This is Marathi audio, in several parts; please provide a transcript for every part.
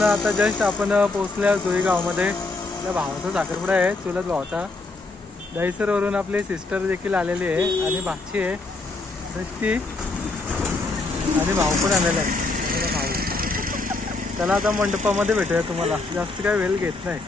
इथून आता जस्ट आपण पोहोचल्या जोई गावामध्ये. आपल्या भावाचा साखरपुडा आहे, चुलत भावाचा. दहीसरवरून आपली सिस्टर देखील आलेली आहे आणि भाची आहे ती आणि भाऊ पण आलेला आहे भाऊ. चला आता मंडपामध्ये भेटूया तुम्हाला, जास्त काही वेळ घेत नाही.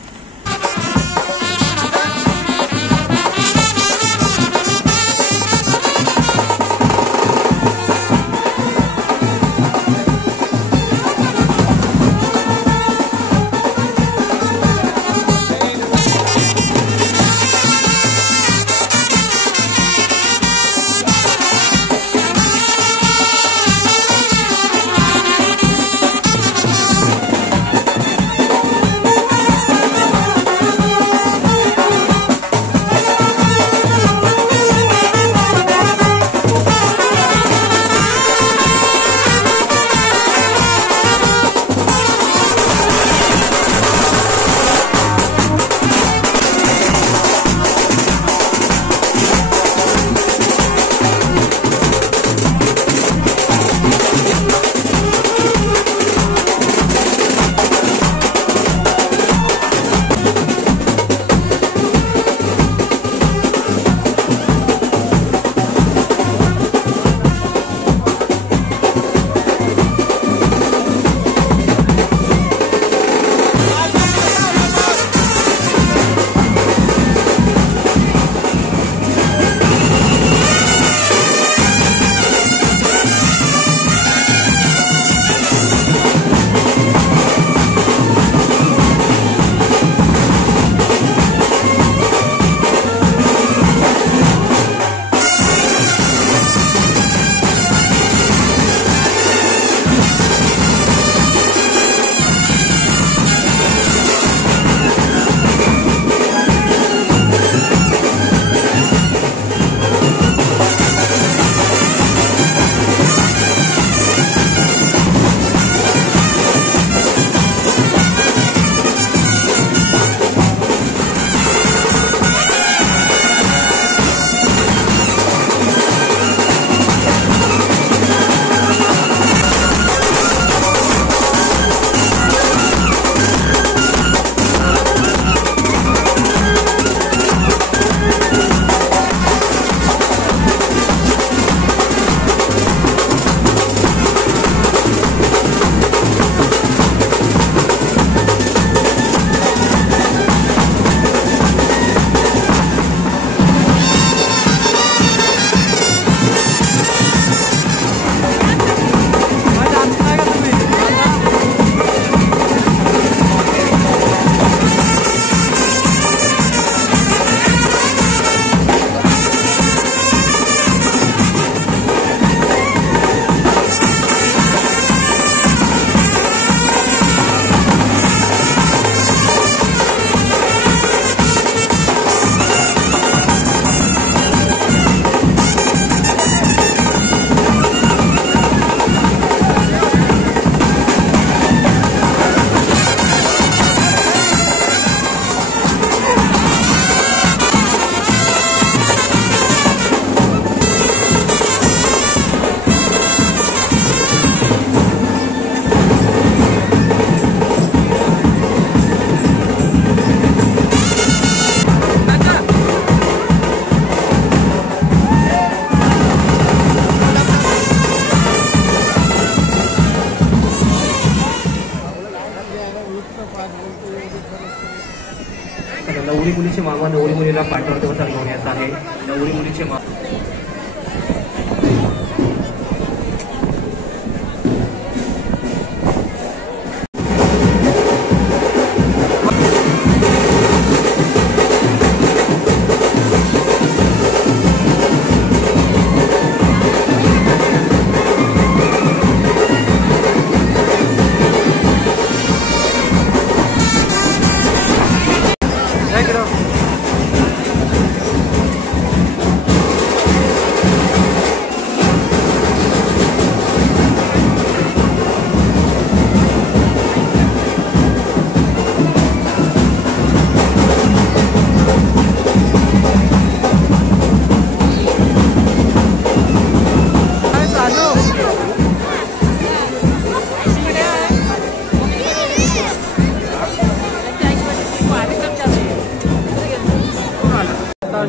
नवरी मुलीचे मामा नवरी मुलीला पाठवते असं सांगण्याचं आहे. नवरी मुलीचे मामा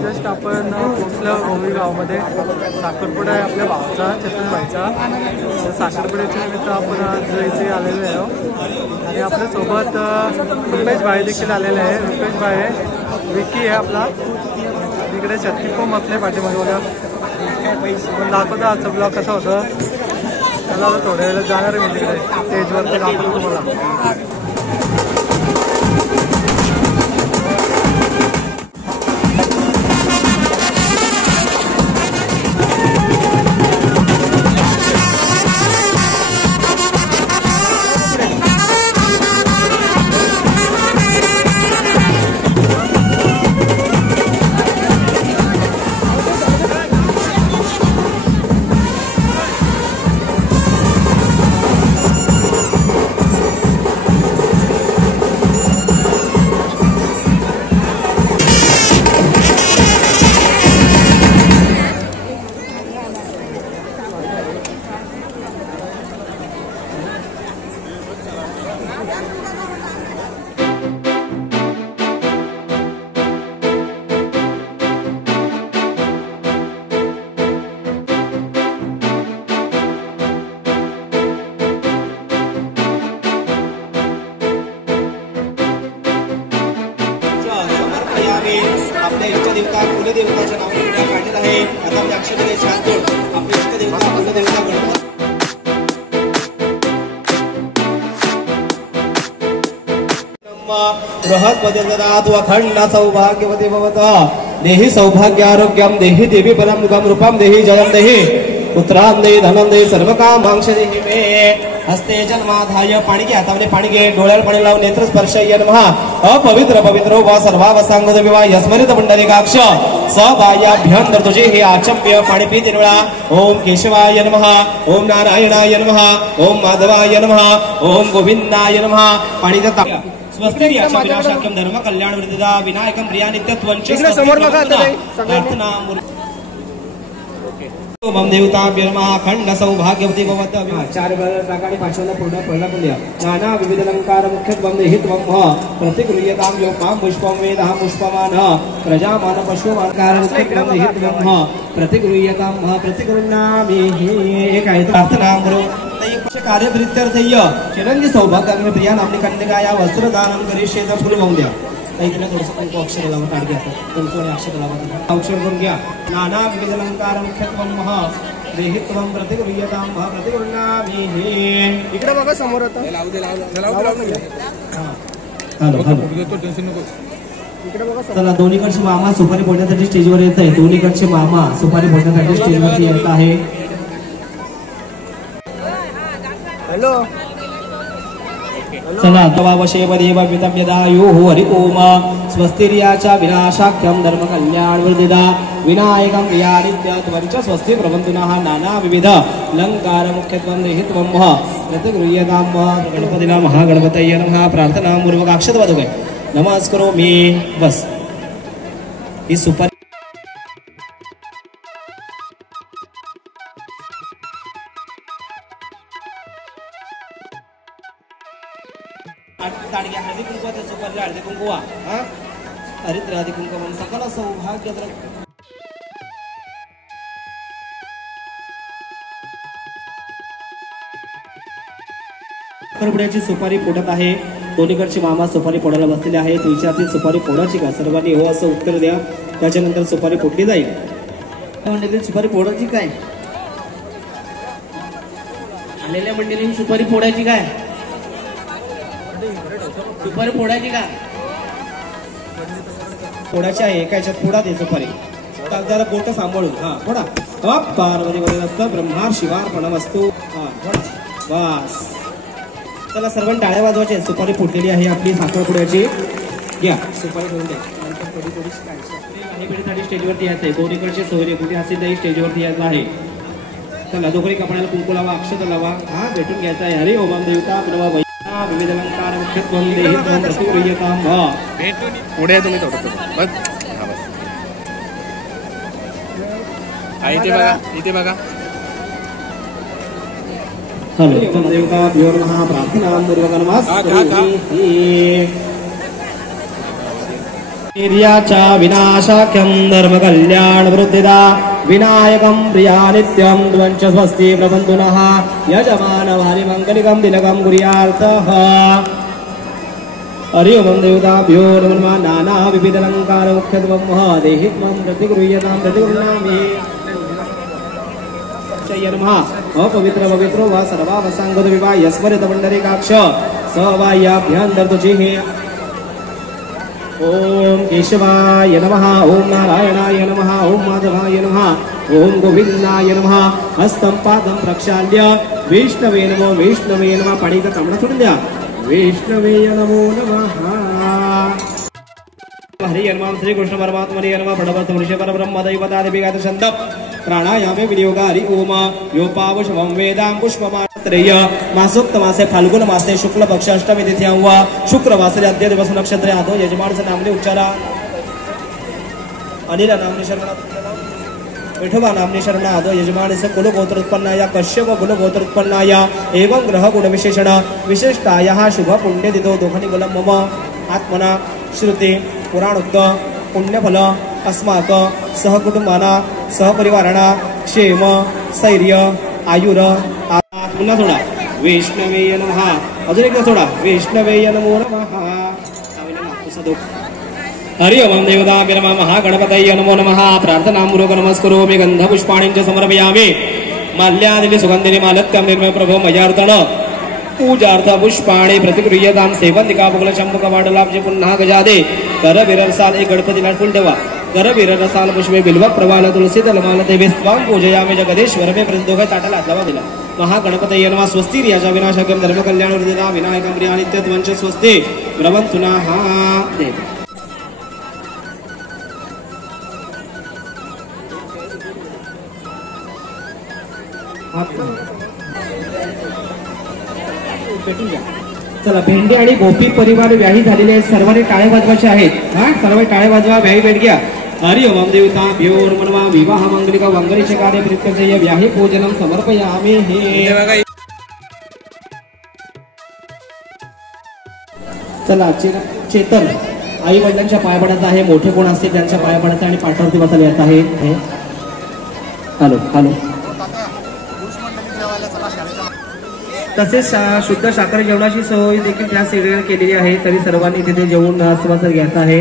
जस्ट आपण पोचलो ओवी गावामध्ये. साखरपुडा आहे आपल्या भावाचा, चेतनबाईचा. तर साखरपुड्याच्या निमित्त आपण आज इथे आलेलो आहे आणि आपल्यासोबत रुपेश भाई देखील आलेले आहे. रुपेश भाई आहे, विकी आहे आपला. इकडे शक्ती पण असले पाठीमागे बघा. पण दाखवतो आजचा ब्लॉग कसा होतं. त्याला आता थोड्या वेळेला जाणार आहे मी तिकडे स्टेजवरती दाखवतो तुम्हाला. आपल्या इष्टदेवता कुलदेवताच्या नावाने विडा काढलेला आहे. आता मी अक्षराने छान जोड आपल्या इष्टदेवता कुलदेवता गणपती बृहस्पती ददातु अखंड सौभाग्यवती भवतः. देहि सौभाग्य आरोग्यम देहि देवी परम मुखम रूपम देहि जयम देहि पुत्रां देहि धनं देहि सर्व कामांक्ष देहि मे. हस्ते जन्माधाय पाणी घे, हातामध्ये पाणी घे, डोळ्याला पाणी लावून नेत्र स्पर्श नमः. अपवित्र पवित्रो वा सर्वावसांगद विवाह यस्मरित पुंडलिकाक्ष सबायाभ्यंतर तुझे हे आचम्य पाणी पी 3 वेळा. ओम केशवाय नमः, ओम नारायणाय नमः, ओम माधवाय नमः, ओम गोविंदाय नमः. पाणी देता स्वस्ति याच्या विनाशाख्यम धर्म कल्याण वृद्धिदा विनायकम प्रिया नित्यत्वंच प्रार्थना ओम देवताभ्यो नमः. अखंड सौभाग्यवती भवतः. 4 वेळा टाका आणि 5व्या पूर्ण पहिला पण द्या. नाना विविध अलंकार मुख्यत्वम देहित्वम प्रतिगृह्यतां योगां पुष्पं वेदः पुष्पमान प्रजामान पशुमान मुख्यत्वम देहित्वम प्रतिगृह्यतां प्रतिगृह्णामि. एक आहे प्रार्थना करो कार्यप्रीत्यर्थय्य चिरंजी सौभाग्याने प्रिया नामनी कन्यकाया वस्त्रदानं करिष्येत. फुल वाहून द्या. इकडे थोडंसं कुंकू अक्षर लावा, ताट घ्या. कुंकू आणि अक्षर लावा, अक्षर करून घ्या. नाना विविध अलंकार मुख्यत्वम देहित्वम प्रतिगृह्यतां प्रतिगृह्णामि. इकडे बघा समोर होतं. चला दोन्हीकडचे मामा सुपारी फोडण्यासाठी स्टेजवर येत आहे. दोन्हीकडचे मामा सुपारी फोडण्यासाठी स्टेजवरती येत आहे. हॅलो चला तवावशेवदेवमितम्यदायो हरिओम. स्वस्तिर्याच्या विनाशाख्यम धर्म कल्याण वृद्धिदा विनायकं क्रियानित्यत्वंच स्वस्ति प्रबंधुनः नाना विविध अलंकार मुख्यत्वं देहित्वं प्रतिगृह्यतां. गणपतीला महागणपतये नमः. प्रार्थना पूर्वक अक्षत वाजू काय नमस्कारो मी बस ही सुपारी ताडग्या हळदी कुंकवाचा सुपारी हळदी कुंकुवा हरिद्र हळदी कुंकव सकल सौभाग्य. साखरपुड्याची सुपारी फोडत आहे. दोन्हीकडचे मामा सुपारी फोडायला बसलेले आहेत. विचारतील सुपारी फोडायची का? सर्वांनी हो असं उत्तर द्या. त्याच्यानंतर सुपारी फोडली जाईल. मंडळी सुपारी फोडायची काय? आलेल्या मंडळींनी सुपारी फोडायची काय? सुपारी फोडायची का? फोडायची आहे. एका ह्याच्यात फोडा दे सुपारी. जरा बोट सांभाळून हा फोडा. पार्वती वदनस्तु ब्रह्मा शिवार्पणमस्तु. हा फोडा बस. चला सर्वांनी टाळ्या वाजवायच्या. सुपारी फुटलेली आहे आपली साखरपुड्याची. घ्या सुपारी घेऊन द्या. नंतर थोडी स्टेजवरती यायचं आहे. दोन्हीकडचे सोयरे कुठे असेल तरी स्टेजवरती यायचं आहे. चला दोघी कपड्याला कुंकू लावा, अक्षत लावा. हा भेटून घ्यायचा आहे. हरी ओम देवता प्रणवा विविध अलंकार मुख्यत्वं देहित्वं प्रतिगृह्यतां. पुढे तुम्ही थोडं बस. इथे बघा, इथे बघा. हॅलो देवताभ्यो नमः. प्रार्थना पूर्वक नमस्कार. निर्याचा विनाशाख्यं धर्म कल्याण वृद्धिदा विनायकं प्रिया नित्यं द्वंच स्वस्ति प्रबन्धुनः यजमान वारि मंगलिकं दिलकं कुर्यार्थः हरि ओम देवताभ्यो नमः नाना विविध अलंकार मुख्यत्वं देहि त्वं प्रतिगृह्यतां प्रतिगृह्णामि नमः अपवित्र पवित्रो वा सर्वावसांगत विवाह यस्मरित पुंडरीकाक्ष सवायाभ्यन्तर्तुचिः ओम केशवाय नमः ओम नारायणाय नमः ओम माधवाय नमः ओम गोविंदाय नमः हस्तं पादं प्रक्षाल्य विष्णवे नमः पाणीचं तांबडा सोडून द्या विष्णवे नमो नमः हरि नमः श्री कृष्ण परमात्मने नमः भगवत ऋषि परब्रह्म दैवतादिविगात छंद प्राणायामे विनियोगारि ओम योपावशवं वेदां पुष्पमात्रेय मासोक्त मासे फाल्गुन मासे शुक्ल पक्ष अष्टमी तिथी वा शुक्रवासरे अद्य दिवस नक्षत्र आदो यजमानचं नामने उच्चारा अनिल नामने शरण विठोबा नामने शरण आदो यजमानस्य कुलगोत्र उत्पन्नाय कश्यप कुलगोत्र उत्पन्नाय एवं ग्रह गुण विशेषण विशिष्टायाः शुभ पुण्य दितो दोखनि बलं मम आत्मना श्रुते पुराणोक्त पुण्यफल अस्माक सहकुटुंबाना सहपरिवाराना क्षेम स्थैर्य आयुर पुन्हा थोडा वैष्णवे नमः अजून एकदा थोडा वैष्णवे नमो नमः हरि ओम देवताभ्यो नमः महागणपतये नमो नमः प्रार्थनापूर्वक नमस्करोमि गंधपुष्पाणि च समर्पयामि माल्यादिनि सुगन्धिनि मालत्यं निर्मय प्रभो मयार्तन पूजार्थ पुष्पाणि प्रतिगृह्यतां सेवंतिका बगल शंभुक वाडलाब्ज पुन्हा गजादे कर विरसाल एक गणपतीला फुल ठेवा कर विरसाल पुष्पे बिल्व प्रवाल तुलसी दलमाल देवी स्वाम पूजयामि जगदीश्वर मे प्रतिदोघ ताटाला जवा दिला महागणपतये नमः स्वस्ति रियाचा विनाशकं धर्म कल्याण वृद्धिदा विनायकं प्रिया नित्यत्वंच स्वस्ति प्रवन्तुनः देव चला भेंडे आणि गोपी परिवार व्याही झालेले आहेत सर्वांनी टाळे वाजवायचे आहेत हा सर्व टाळे वाजवा व्याही भेट घ्या हरि ओम देवताभ्यो नमः विवाह मंगलिका मंगलीचे कार्य प्रीत्यर्थय व्याही पूजनं समर्पयामि हे चला चेतन आई वडिलांच्या पाया पडायचं आहे मोठे कोण असतील त्यांच्या पाया पडायचं आणि पाठावरती बसायला यायचं आहे हॅलो हॅलो तसेच शुद्ध साखर जेवणाची सोय देखील त्या सीडीवर केलेली आहे तरी सर्वांनी तिथे जेवून आस्वाद घ्यायचा आहे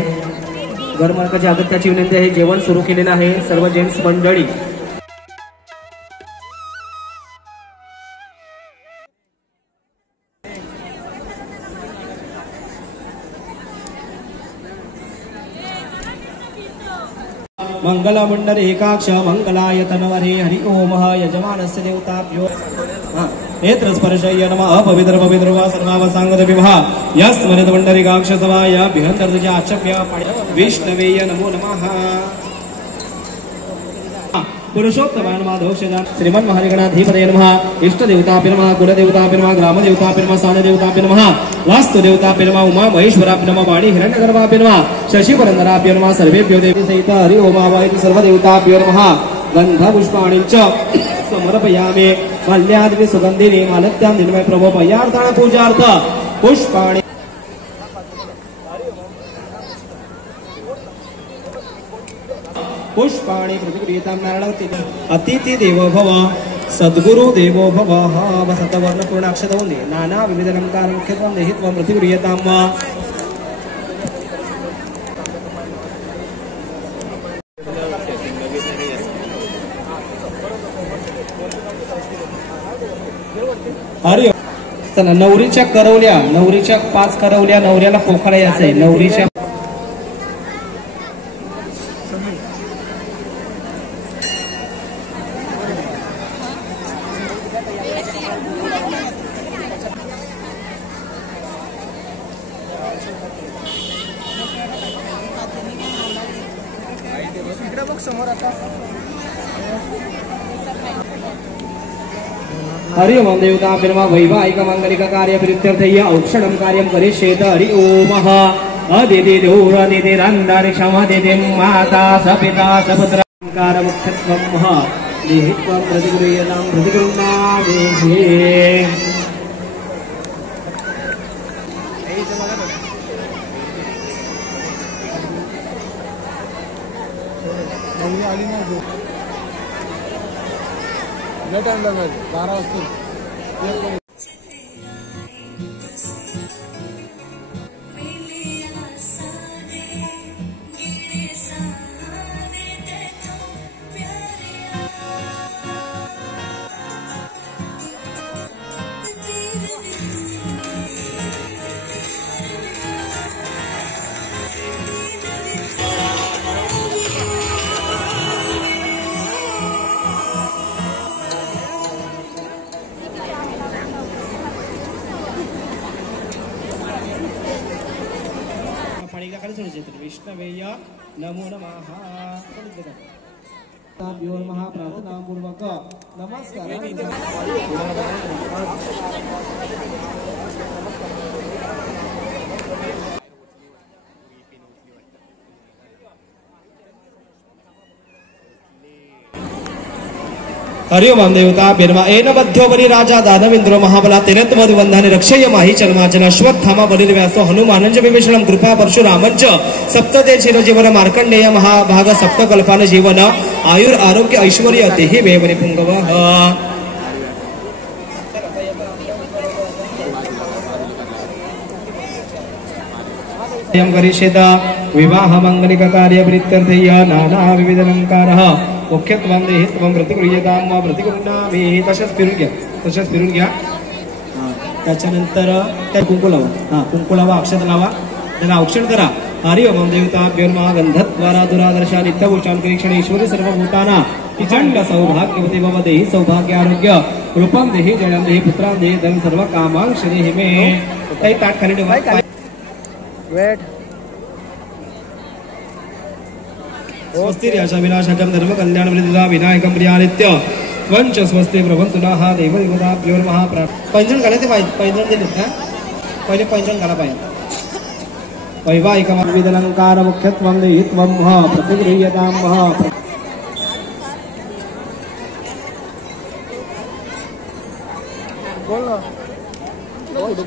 घरमालकाची अगत्याची विनंती आहे जेवण सुरू केलेलं आहे सर्व जेंट्स मंडळी मंगलमंडल एकाक्ष मंगलाय तनवरे हरि ओम यजमानस्य देवताभ्यो नेत्र स्पर्शय नमः अपवित्र पवित्र वा सर्वावसांगत विवाह यस्मरित मंडलिकाक्ष सवाय बिहंतर्दच्या आचम्य विष्णवेय नमो नमः पुरुषोत्तमान माधव श्रीमन महागणाधिपतये नमः इष्ट देवताभ्यो नमः कुलदेवताभ्यो नमः ग्रामदेवताभ्यो नमः स्थानदेवताभ्यो नमः वास्तुदेवताभ्यो नमः उमा महेश्वराभ्यो नमः वाणी हिरण्यगर्भाभ्यो नमः शशिपुरंदराभ्यो नमः सर्वेभ्यो देवी सहित हरि ओम आवाहयति सर्वदेवताभ्यो नमः गंधपुष्पाणि च समर्पयामि मल्यादिनि सुगन्धिनि मालत्यां निर्मय प्रभो मयार्थान पूजार्थ पुष्पाणि पुष्पाणि प्रतिगृहीतां नारायणवती अतिथि देवो भव सद्गुरु देवो भव सतवर्ण पूर्ण अक्षतवं दे नाना विविध अलंकार मुख्यत्वं देहि त्वं प्रतिगृहीतां वा अरे चला नवरीच्या करवल्या नवरीच्या 5 करवल्या नवऱ्याला पोखाला यायचंय नवरीच्या हरि ओम देवताभ्यो नमः वैवाहिक मंगलिक कार्य प्रीत्यर्थय औक्षणं कार्यं करिष्येत हरि ओम अदिति दूरनिधि रन्दारि क्षमदिति माता सपिता सपुत्रकार मुख्यत्वं देहित्वं प्रतिगृह्यतां प्रतिगृह्णामि आली नाही झोप. लय टाइम लागेल 12 वाजता. विष्णवेय नमो नमः. प्रार्थना पूर्वक नमस्कार. हरिओम देवता बिर्मा एन मध्योपरी राजा दानवेंद्र महाबला तेनत्वंधाने रक्षय माही चर्माचन अश्वत्थामा बलिर्व्यासो हनुमानंच विभीषणं कृपा परशुरामंच सप्तते चिरजीवन मार्कंडेय महाभाग सप्तकल्पान जीवन आयुर आरोग्य ऐश्वर्य देहि वेवनि पुंगवः. करिष्येत विवाह मांगलिक कार्य प्रीत्यर्थय नाना विविध अलंकारः मुख्यत्वं देहि त्वं प्रतिगृह्यतां प्रतिगृह्णामि. तशाच फिरून घ्या. त्याच्यानंतर त्या कुंकू लावा. कुंकू लावा, अक्षत लावा, त्याला औक्षण करा. हरि ओम देवताभ्यो नमः. गंधद्वारा दुरादर्शा नित्यगोचान परीक्षण ईश्वरी सर्वभूताना प्रचंड सौभाग्यवती भव. देहि सौभाग्य आरोग्य रूपं देहि जयं देहि पुत्रां देहि धन सर्व कामांश देहि मे. काही ताट खाली ठेवा. वेट. स्वस्ति विनाशकं धर्म कल्याण विदा विनायकं प्रियानित्य पंच स्वस्ति प्रभंतु नः देव देवताभ्यो नमः. पैंजण घालायचे पाहिजे. पैंजण दिले का पहिले पैंजण घाला पाहिजे. वैवाहिकं विविधालंकार मुख्यत्वं देहि त्वं प्रतिगृह्यतां.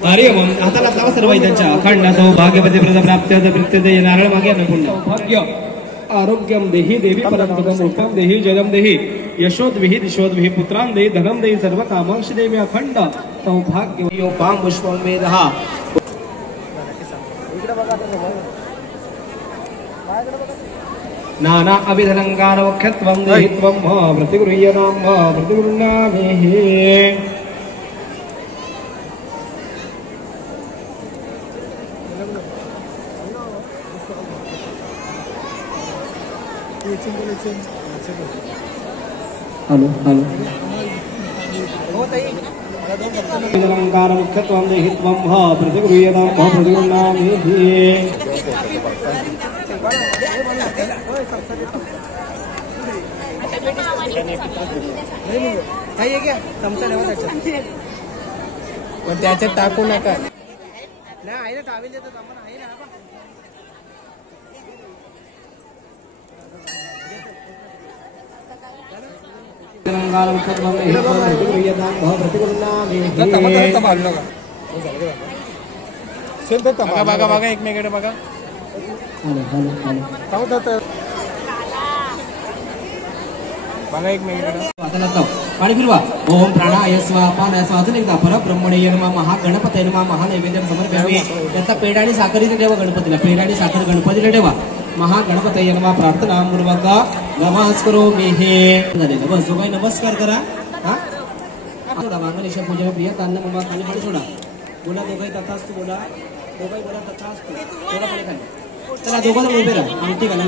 हरि ओम. हाताला लावा सर्व त्यांच्या. अखंड सौभाग्यवती प्रद प्राप्त्य प्रत्यय नारळ मागे पुण्य सौभाग्य आरोग्यम देहि देवी परमपदम रूपम देहि जयम देहि यशोद्विहि दिशोद्विहि पुत्रां देहि धनम देहि सर्व कामांश देवी. अखंड सौभाग्य योपाम पुष्पम वेदः. नाना अविधलंकार मुख्यत्वं देहि त्वं प्रतिगृह्यतां प्रतिगृह्णामि. Hello hello. अलंकार मुख्यत्वं देहि त्वं प्रतिगृह्यतां प्रतिगृह्णामि. पण त्याच्यात टाकू नका. अलंकार मुख्यत्वं देहि त्वं प्रतिगृह्यतां प्रतिगृह्णामि. बघा बघा एकमेकडे बघा. बघा एकमेकडे. पाणी फिरवा. ओम प्राणाय स्वाहा अपानाय स्वाहा. अजून एकदा परब्रह्मणे नमः. महागणपतये नमः. महानैवेद्यं समर्पयामि. त्याचा पेढा आणि साखर इथे ठेवा. गणपतीला पेढा आणि साखर गणपतीला ठेवा. महागणपतये नमः. प्रार्थना पूर्वक नमस्करोमि. झालेलं बस. जो काही नमस्कार करा. सोडा मांगलिक पूजा प्रिय तान्न ममा. खाली खाली सोडा. बोला दोघाही तथास्तु. बोला दोघाही बोला तथास्तु. थोडा खाली खाली. चला दोघांना उभे राहा. आणखी घाला.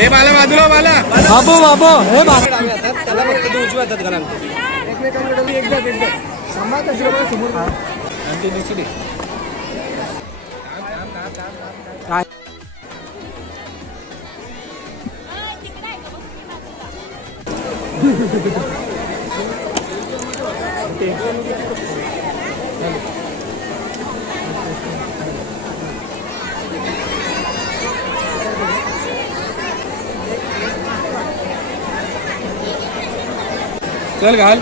हे बाला बाजूला बाला. बाबू बाबू हे बाबू. त्याला फक्त उजव्या हातात घाला. चल घाल.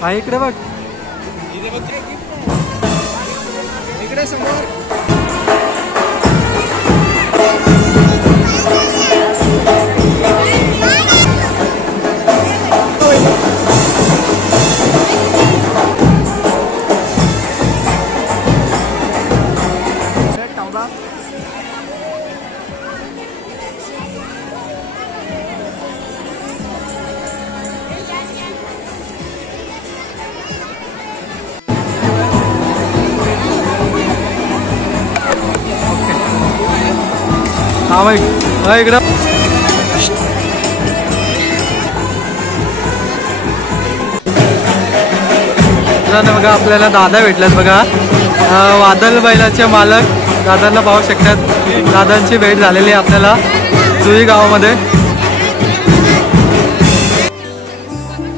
हा इकडे बघ. इकडे समोर. हा भाई हा इकडं. बघा आपल्याला दादा भेटल्यात बघा. वादल बैलाचे मालक दादांना पाहू शकतात. दादांची भेट झालेली आहे आपल्याला जुई गावामध्ये.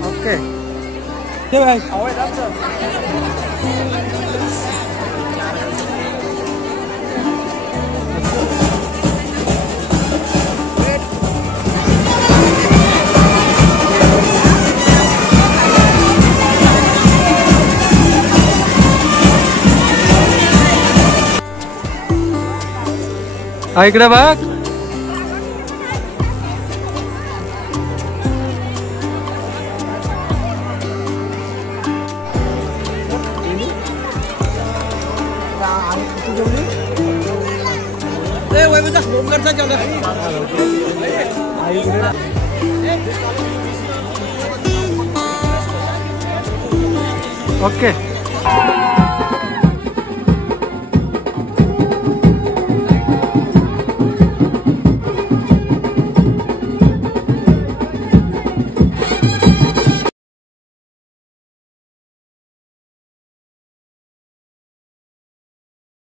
ओके हा इकडे बघ. ओके